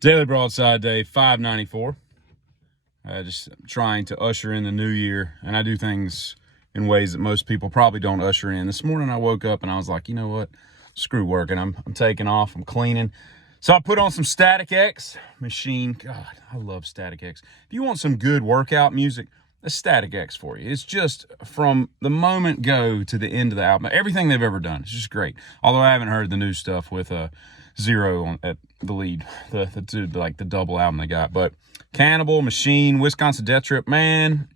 Daily Broadside Day 594. Just trying to usher in the new year, and I do things in ways that most people probably don't usher in. This morning I woke up and I was like, you know what? Screw working. I'm taking off. I'm cleaning. So I put on some Static X machine. God, I love Static X. If you want some good workout music, that's Static X for you. It's just from the moment go to the end of the album. Everything they've ever done. It's just great. Although I haven't heard the new stuff with Zero at the lead, the double album they got. But Cannibal, Machine, Wisconsin Death Trip, man,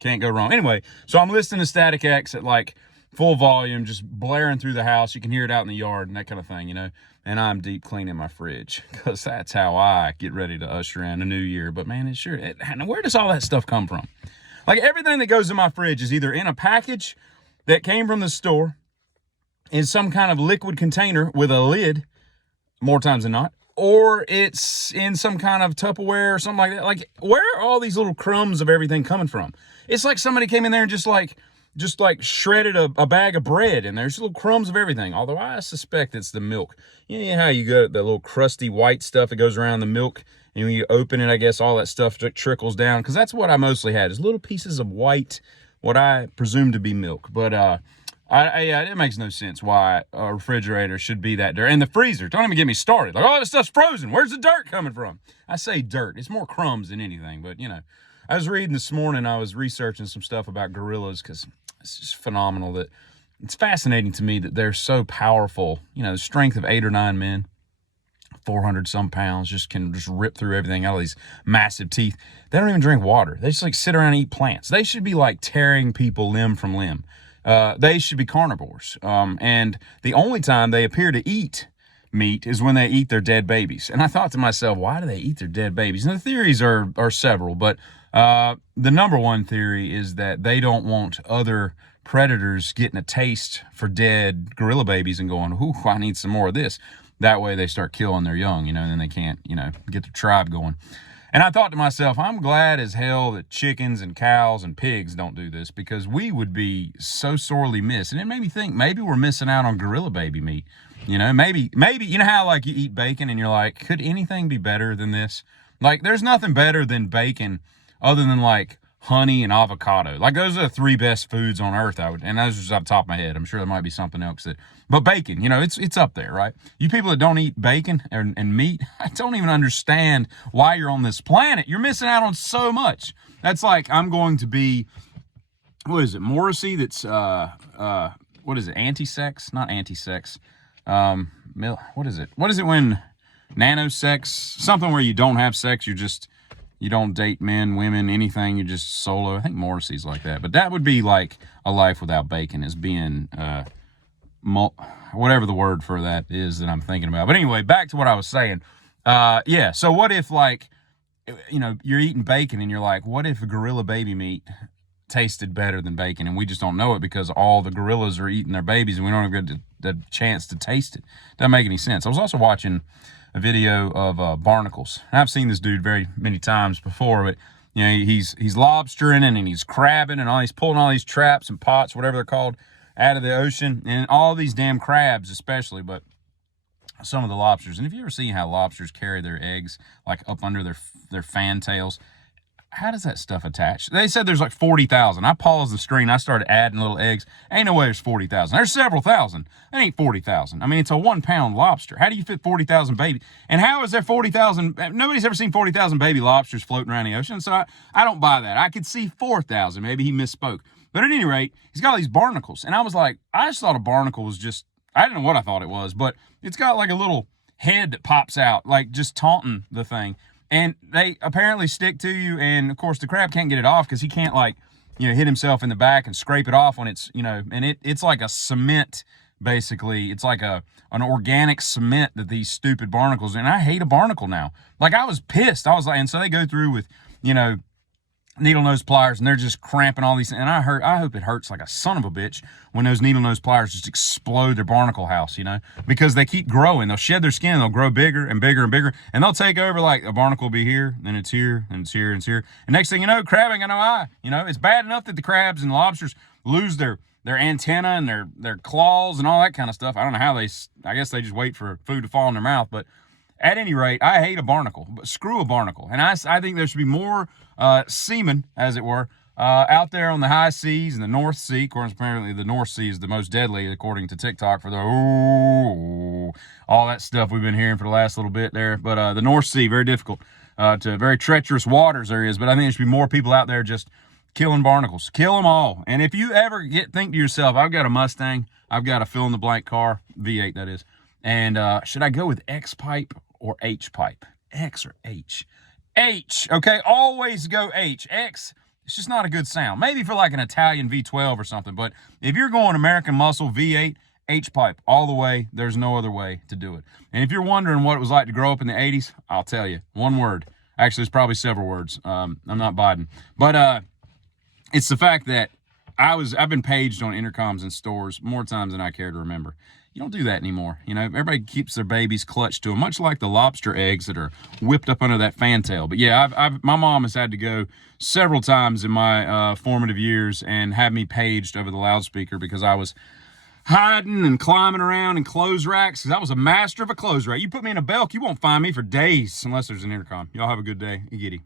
can't go wrong. Anyway, so I'm listening to Static X at like full volume, just blaring through the house. You can hear it out in the yard and that kind of thing, you know. And I'm deep cleaning my fridge because that's how I get ready to usher in a new year. But man, where does all that stuff come from? Like everything that goes in my fridge is either in a package that came from the store, in some kind of liquid container with a lid, more times than not, or it's in some kind of Tupperware or something like that. Like, where are all these little crumbs of everything coming from? It's like somebody came in there and just shredded a bag of bread, and there's little crumbs of everything. Although I suspect it's the milk. You know how you got the little crusty white stuff that goes around the milk, and when you open it, I guess all that stuff trickles down. Because that's what I mostly had, is little pieces of white, what I presume to be milk. But it makes no sense why a refrigerator should be that dirty. And the freezer, don't even get me started. Like, all this stuff's frozen. Where's the dirt coming from? I say dirt. It's more crumbs than anything. But, you know, I was reading this morning, I was researching some stuff about gorillas because it's just phenomenal that it's fascinating to me that they're so powerful. You know, the strength of 8 or 9 men, 400 some pounds, can rip through everything out of these massive teeth. They don't even drink water. They just like sit around and eat plants. They should be like tearing people limb from limb. They should be carnivores. And the only time they appear to eat meat is when they eat their dead babies. And I thought to myself, why do they eat their dead babies? And the theories are several, but the number one theory is that they don't want other predators getting a taste for dead gorilla babies and going, ooh, I need some more of this. That way they start killing their young, and then they can't, get their tribe going. And I thought to myself, I'm glad as hell that chickens and cows and pigs don't do this, because we would be so sorely missed. And it made me think, maybe we're missing out on gorilla baby meat. Maybe, you know how like you eat bacon and you're like, could anything be better than this? Like, there's nothing better than bacon other than like honey and avocado. Like, those are the 3 best foods on earth, and those are just off the top of my head. I'm sure there might be something else but bacon, it's up there, right? You people that don't eat bacon and meat, I don't even understand why you're on this planet. You're missing out on so much. That's like, I'm going to be, what is it, Morrissey that's, what is it, anti-sex? Not anti-sex. What is it? What is it when nanosex, something where you don't have sex, you don't date men, women, anything. You're just solo. I think Morrissey's like that. But that would be like a life without bacon, as being whatever the word for that is that I'm thinking about. But anyway, back to what I was saying. So what if, like, you're eating bacon and you're like, what if gorilla baby meat tasted better than bacon? And we just don't know it because all the gorillas are eating their babies and we don't have the chance to taste it. Doesn't make any sense. I was also watching a video of barnacles. And I've seen this dude very many times before, but he's lobstering and he's crabbing and he's pulling all these traps and pots, whatever they're called, out of the ocean, and all these damn crabs especially, but some of the lobsters. And if you ever see how lobsters carry their eggs like up under their fan tails, how does that stuff attach? They said there's like 40,000. I paused the screen. I started adding little eggs. Ain't no way there's 40,000. There's several thousand. That ain't 40,000. I mean, it's a 1-pound lobster. How do you fit 40,000 baby? And how is there 40,000? Nobody's ever seen 40,000 baby lobsters floating around the ocean. So I don't buy that. I could see 4,000. Maybe he misspoke. But at any rate, he's got all these barnacles. And I was like, I just thought a barnacle was just, I didn't know what I thought it was, but it's got like a little head that pops out, like just taunting the thing. And they apparently stick to you, and of course the crab can't get it off because he can't hit himself in the back and scrape it off when it's, and it's like a cement, basically. It's like an organic cement that these stupid barnacles, and I hate a barnacle now. Like, I was pissed. I was like, and so they go through with, needle nose pliers, and they're just cramping all these, and I hope it hurts like a son of a bitch when those needle nose pliers just explode their barnacle house, because they keep growing. They'll shed their skin, and they'll grow bigger and bigger and bigger, and they'll take over. Like, a barnacle will be here, then it's here, and it's here, and it's here, and next thing you know, crab ain't got no eye. It's bad enough that the crabs and lobsters lose their antenna and their claws and all that kind of stuff. I don't know how I guess they just wait for food to fall in their mouth, but At any rate, I hate a barnacle, but screw a barnacle. And I think there should be more seamen, as it were, out there on the high seas and the North Sea. Of course, apparently the North Sea is the most deadly, according to TikTok, for the all that stuff we've been hearing for the last little bit there. But the North Sea, very difficult, to very treacherous waters there is. But I think there should be more people out there just killing barnacles. Kill them all. And if you ever think to yourself, I've got a Mustang, I've got a fill-in-the-blank car, V8 that is, and should I go with X pipe or H pipe? X or H? H, okay? Always go H. X, it's just not a good sound. Maybe for like an Italian V12 or something, but if you're going American Muscle V8, H pipe all the way. There's no other way to do it. And if you're wondering what it was like to grow up in the 80s, I'll tell you. One word. Actually, there's probably several words. I'm not Biden. But it's the fact that I've been paged on intercoms in stores more times than I care to remember. You don't do that anymore. You know, everybody keeps their babies clutched to them, much like the lobster eggs that are whipped up under that fantail. But yeah, my mom has had to go several times in my formative years and have me paged over the loudspeaker because I was hiding and climbing around in clothes racks because I was a master of a clothes rack. You put me in a Belk, you won't find me for days unless there's an intercom. Y'all have a good day. Giddy.